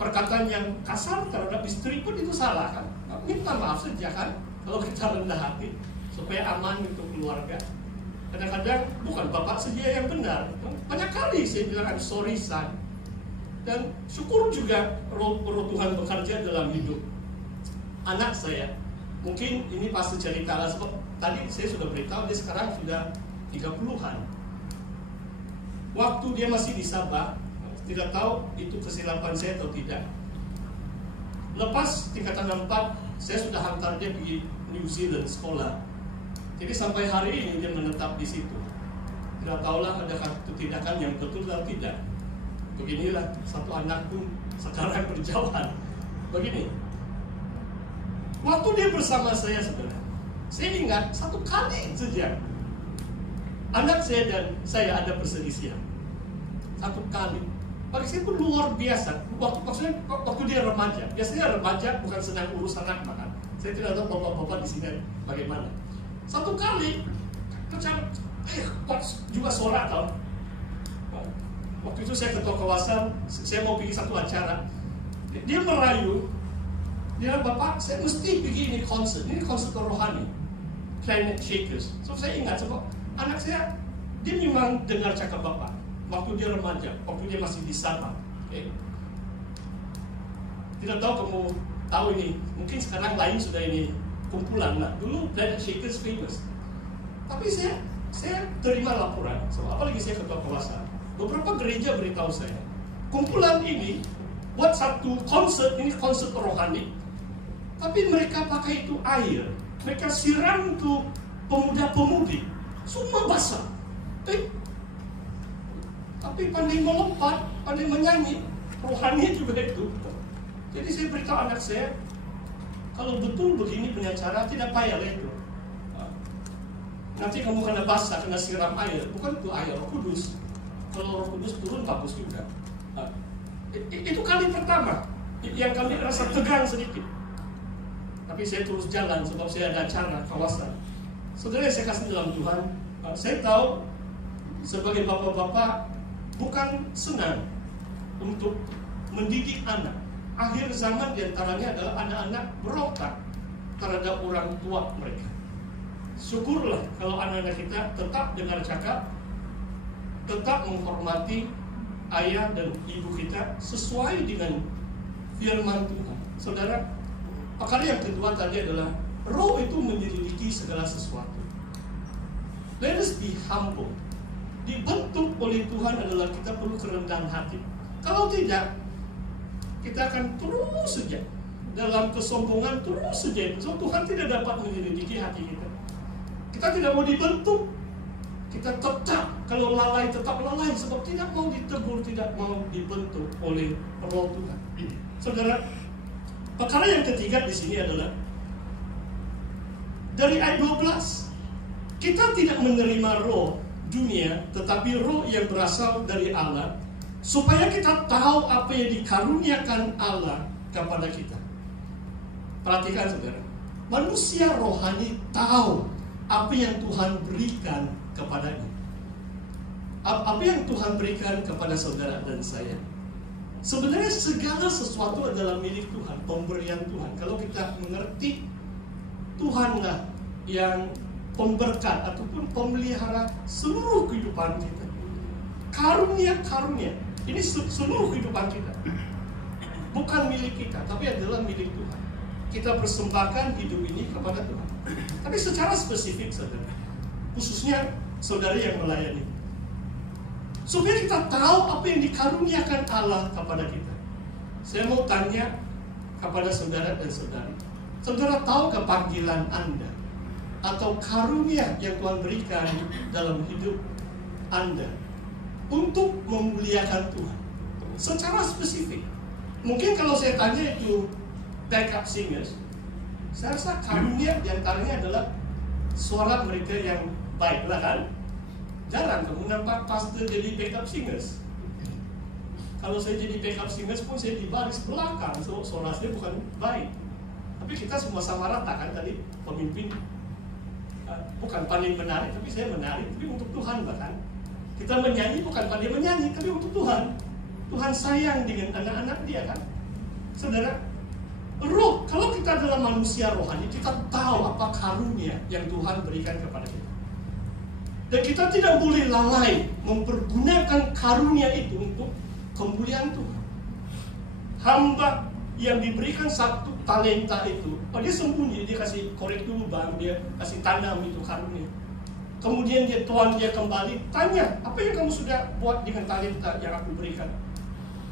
perkataan yang kasar terhadap istri pun itu salah kan? Minta maaf saja kan, kalau kita rendah hati supaya aman untuk keluarga. Kadang-kadang bukan bapak saja yang benar, banyak kali saya bilang sorry son. Dan syukur juga roh Tuhan bekerja dalam hidup anak saya. Mungkin ini pasti cerita, sebab tadi saya sudah beritahu dia sekarang sudah 30-an. Waktu dia masih di Sabah, tidak tahu itu kesilapan saya atau tidak. Lepas tingkatan 4, saya sudah hantar dia pergi New Zealand sekolah. Jadi sampai hari ini dia menetap di situ. Tidak tahulah adakah itu tindakan yang betul atau tidak. Beginilah satu anak pun sekarang berjalan. Begini, waktu dia bersama saya sebenarnya, saya ingat satu kali saja anak saya dan saya ada perselisihan. Satu kali. Bagi saya pun luar biasa. Waktu dia remaja. Biasanya remaja bukan senang urus anak makan. Saya tidak tahu bapak-bapak di sini bagaimana. Satu kali, juga sorak tau. Waktu itu saya ketua kawasan, saya mau pergi satu acara. Dia merayu, dia bilang, bapak saya mesti pergi ini konser rohani, Planet Shakers. So saya ingat sebab anak saya, dia memang dengar cakap bapak. Waktu dia remaja, waktu dia masih di Sabah. Okay. Tidak tahu kamu tahu ini, mungkin sekarang lain sudah ini kumpulan lah. Dulu Planet Shakers famous. Tapi saya terima laporan, sebab apalagi saya ketua kawasan. Beberapa gereja beritahu saya, kumpulan ini buat satu konser, ini konser rohani, tapi mereka pakai itu air, mereka siram itu pemuda-pemudi, semua basah. Tapi pandai melompat, pandai menyanyi, rohani juga itu. Jadi saya beritahu anak saya, kalau betul begini punya cara, tidak payah itu. Nanti kamu kena basah, kena siram air, bukan itu air Roh Kudus. Kalau Roh Kudus turun bagus juga. Itu kali pertama yang kami rasa tegang sedikit. Tapi saya terus jalan sebab saya ada acara kawasan. Saudara saya kasih dalam Tuhan, saya tahu sebagai bapak-bapak bukan senang untuk mendidik anak. Akhir zaman diantaranya adalah anak-anak berontak terhadap orang tua mereka. Syukurlah kalau anak-anak kita tetap dengar cakap, tetap menghormati ayah dan ibu kita sesuai dengan firman Tuhan. Saudara, perkara yang kedua tadi adalah roh itu menyelidiki segala sesuatu. Let us be humble. Dibentuk oleh Tuhan adalah kita perlu kerendahan hati. Kalau tidak, kita akan terus saja dalam kesombongan, terus saja. So, Tuhan tidak dapat menyelidiki hati kita. Kita tidak mau dibentuk. Kita tetap, kalau lalai tetap lalai, sebab tidak mau ditegur, tidak mau dibentuk oleh roh Tuhan. Saudara, perkara yang ketiga di sini adalah dari ayat 12, kita tidak menerima roh dunia, tetapi roh yang berasal dari Allah, supaya kita tahu apa yang dikaruniakan Allah kepada kita. Perhatikan saudara, manusia rohani tahu apa yang Tuhan berikan kepadanya. Apa yang Tuhan berikan kepada saudara dan saya. Sebenarnya segala sesuatu adalah milik Tuhan, pemberian Tuhan. Kalau kita mengerti Tuhanlah yang pemberkat ataupun pemelihara seluruh kehidupan kita. Karunia-karunia ini seluruh kehidupan kita. Bukan milik kita, tapi adalah milik Tuhan. Kita persembahkan hidup ini kepada Tuhan. Tapi secara spesifik saudara, khususnya saudara yang melayani, supaya kita tahu apa yang dikaruniakan Allah kepada kita. Saya mau tanya kepada saudara dan saudari, saudara tahu ke panggilan Anda atau karunia yang Tuhan berikan dalam hidup Anda untuk memuliakan Tuhan secara spesifik? Mungkin kalau saya tanya itu backup singers, saya rasa karunia diantaranya adalah suara mereka yang baik lah kan. Jarang kamu nampak pastor jadi backup singers. Kalau saya jadi backup singers pun saya di baris belakang, so suara saya bukan baik. Tapi kita semua sama rata kan tadi, pemimpin bukan pandai menari, tapi saya menari, tapi untuk Tuhan bahkan. Kita menyanyi bukan pandai menyanyi, tapi untuk Tuhan. Tuhan sayang dengan anak-anak dia kan. Saudara, roh, kalau kita adalah manusia rohani, kita tahu apa karunia yang Tuhan berikan kepada kita. Dan kita tidak boleh lalai mempergunakan karunia itu untuk kemuliaan Tuhan. Hamba yang diberikan satu talenta itu, dia sembunyi, dia kasih korek dulu bang, dia kasih tanam itu karunia. Kemudian Tuhan dia kembali tanya, apa yang kamu sudah buat dengan talenta yang aku berikan?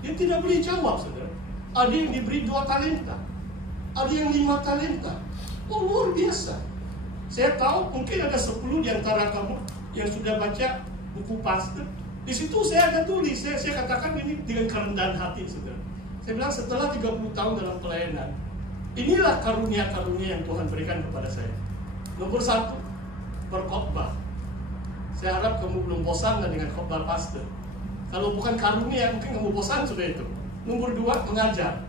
Dia tidak boleh jawab, saudara. Ada yang diberi 2 talenta, ada yang 5 talenta. Oh, luar biasa. Saya tahu mungkin ada 10 di antara kamu yang sudah baca buku pastor. Di situ saya ada tulis, saya katakan ini dengan kerendahan hati, saudara. Saya bilang setelah 30 tahun dalam pelayanan, inilah karunia-karunia yang Tuhan berikan kepada saya. Nomor 1, berkhotbah. Saya harap kamu belum bosan dengan khotbah pastor. Kalau bukan karunia, mungkin kamu bosan sudah itu. Nomor 2, mengajar.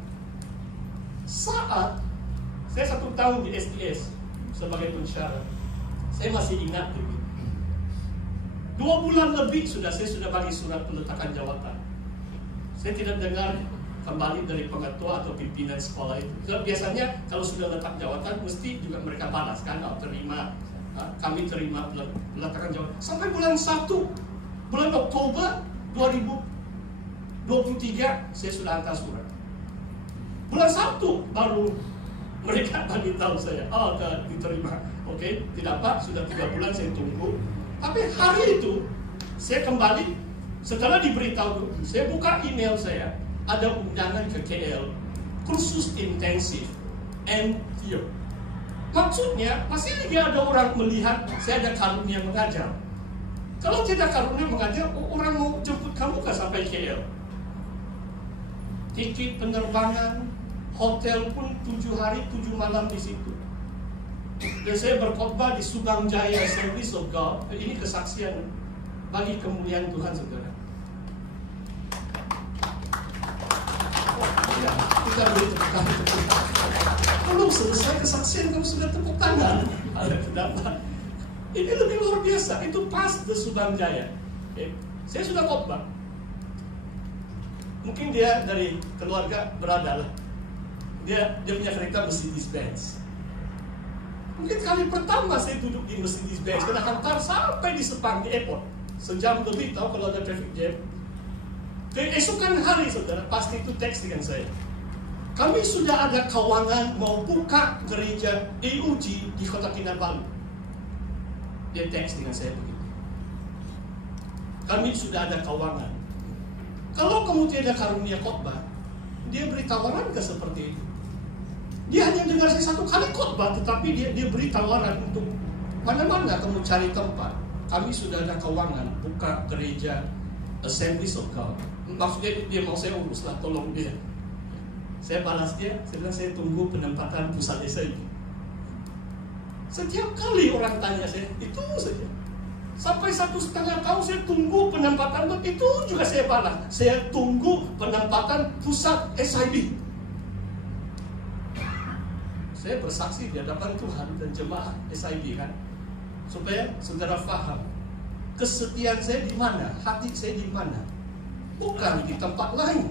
Saat saya 1 tahun di SDS sebagai pensyarah, saya masih ingat itu. 2 bulan lebih saya sudah bagi surat peletakan jawatan. Saya tidak dengar kembali dari pengetua atau pimpinan sekolah itu. Biasanya kalau sudah letak jawatan, mesti juga mereka balas kan, kami terima peletakan jawatan. Sampai bulan 1, bulan Oktober 2023, saya sudah hantar surat. Bulan 1 baru mereka bagi tahu saya, diterima. Oke, tidak apa, sudah 3 bulan saya tunggu. Tapi hari itu saya kembali, setelah diberitahu, saya buka email saya, ada undangan ke KL, kursus intensif MTO. Maksudnya masih lagi ada orang melihat saya ada karunia mengajar. Kalau tidak karunia mengajar, orang mau jemput kamu kan sampai KL. Tiket penerbangan, hotel pun 7 hari 7 malam di situ. Dan saya berkhotbah di Subang Jaya Assembly of God. Ini kesaksian bagi kemuliaan Tuhan, saudara. Ya, kita boleh tepuk tangan. Belum selesai kesaksian kamu sudah tepuk tangan. Ada pendapat. Ini lebih luar biasa. Itu pas di Subang Jaya. Saya sudah khotbah. Mungkin dia dari keluarga berada lah. Dia punya kereta Mercedes-Benz. Mungkin kali pertama saya duduk di Mercedes-Benz, kena hantar sampai di Sepang, di airport. Sejam lebih, tahu kalau ada traffic jam. Keesokan hari, saudara, pasti itu teks dengan saya. Kami sudah ada kawangan mau buka gereja EUG di Kota Kinabalu. Dia teks dengan saya begitu. Kami sudah ada kawangan. Kalau kamu tidak karunia khotbah, dia beri tawaran ke seperti itu. Dia hanya dengar saya 1 kali khotbah, tetapi dia beri tawaran untuk mana-mana kamu cari tempat. Kami sudah ada kawangan buka gereja Assembly of God. Maksudnya dia mau saya urus lah, tolong dia. Saya balas dia, saya bilang saya tunggu penempatan pusat desa ini. Setiap kali orang tanya saya, itu saja. Sampai 1,5 tahun saya tunggu penempatan itu juga saya balas. Saya tunggu penempatan pusat SIB. Saya bersaksi di hadapan Tuhan dan jemaah SIB kan, supaya saudara faham kesetiaan saya di mana, hati saya di mana. Bukan di tempat lain,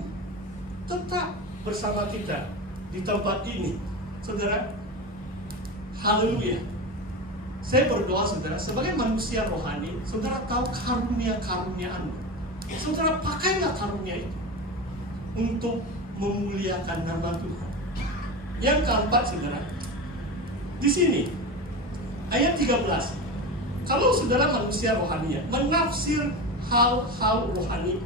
tetap bersama kita di tempat ini, saudara. Haleluya. Saya berdoa, saudara, sebagai manusia rohani, saudara tahu karunia-karunia Anda. Saudara pakailah karunia itu untuk memuliakan nama Tuhan. Yang keempat, saudara, di sini ayat 13. Kalau saudara manusia rohani menafsir hal-hal rohani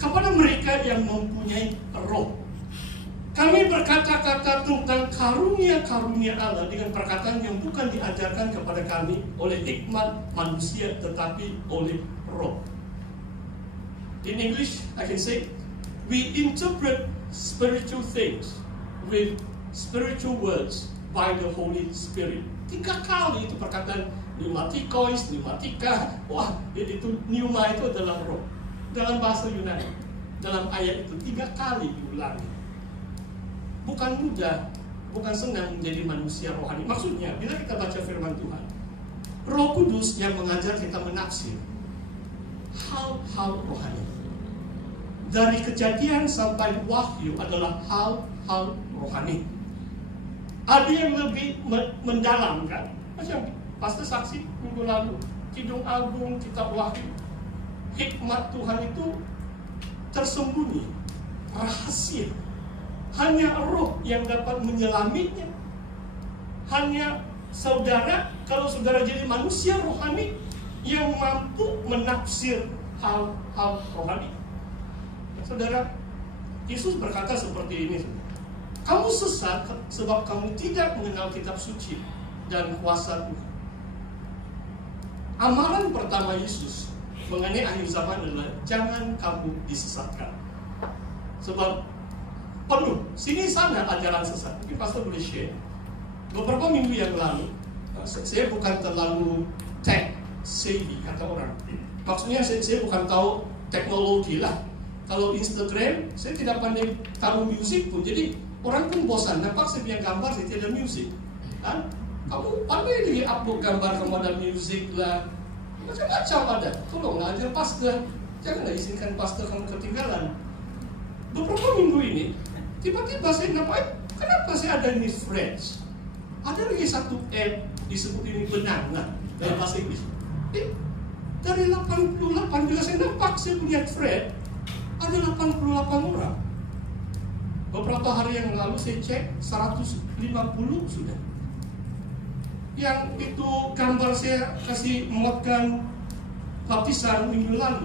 kepada mereka yang mempunyai roh. Kami berkata-kata tentang karunia-karunia Allah dengan perkataan yang bukan diajarkan kepada kami oleh hikmat manusia, tetapi oleh roh. In English, I can say, we interpret spiritual things with spiritual words by the Holy Spirit. 3 kali itu perkataan pneumatikos, pneumatika. Wah, itu pneuma itu adalah roh. Dalam bahasa Yunani, dalam ayat itu 3 kali diulangi. Bukan mudah, bukan senang menjadi manusia rohani. Maksudnya, bila kita baca firman Tuhan, Roh Kudus yang mengajar kita menafsir hal-hal rohani. dari Kejadian sampai Wahyu adalah hal-hal rohani. Ada yang lebih mendalam kan? Macam pastor saksi minggu lalu, Kidung Agung, Kitab Wahyu. Hikmat Tuhan itu tersembunyi, rahasia. Hanya Roh yang dapat menyelaminya. Hanya saudara, kalau saudara jadi manusia rohani, yang mampu menafsir hal-hal rohani. Saudara, Yesus berkata seperti ini: kamu sesat sebab kamu tidak mengenal kitab suci dan kuasa Tuhan. Amaran pertama Yesus mengenai akhir zaman adalah jangan kamu disesatkan. Sebab penuh sini sana ajaran sesat. Mungkin pastor boleh share. Beberapa minggu yang lalu, saya bukan terlalu tech savvy kata orang. Maksudnya saya bukan tahu teknologi lah. Kalau Instagram, saya tidak pandai taruh musik pun. Jadi orang pun bosan. Nampak saya punya gambar, saya tidak ada musik. Kan? Kamu pandai lagi upload gambar, kamu ada musik lah. Macam-macam ada. Tolonglah ajar pastor. Janganlah izinkan pastor kamu ketinggalan. Beberapa minggu ini, tiba-tiba saya nampak, kenapa saya ada ini Friends? Ada lagi satu app disebut ini Benanga dalam bahasa Inggris. Dari 88 bila saya nampak saya punya thread, ada 88 orang. Beberapa hari yang lalu saya cek 150 sudah. Yang itu gambar saya kasih muatkan lapisan minggu lalu.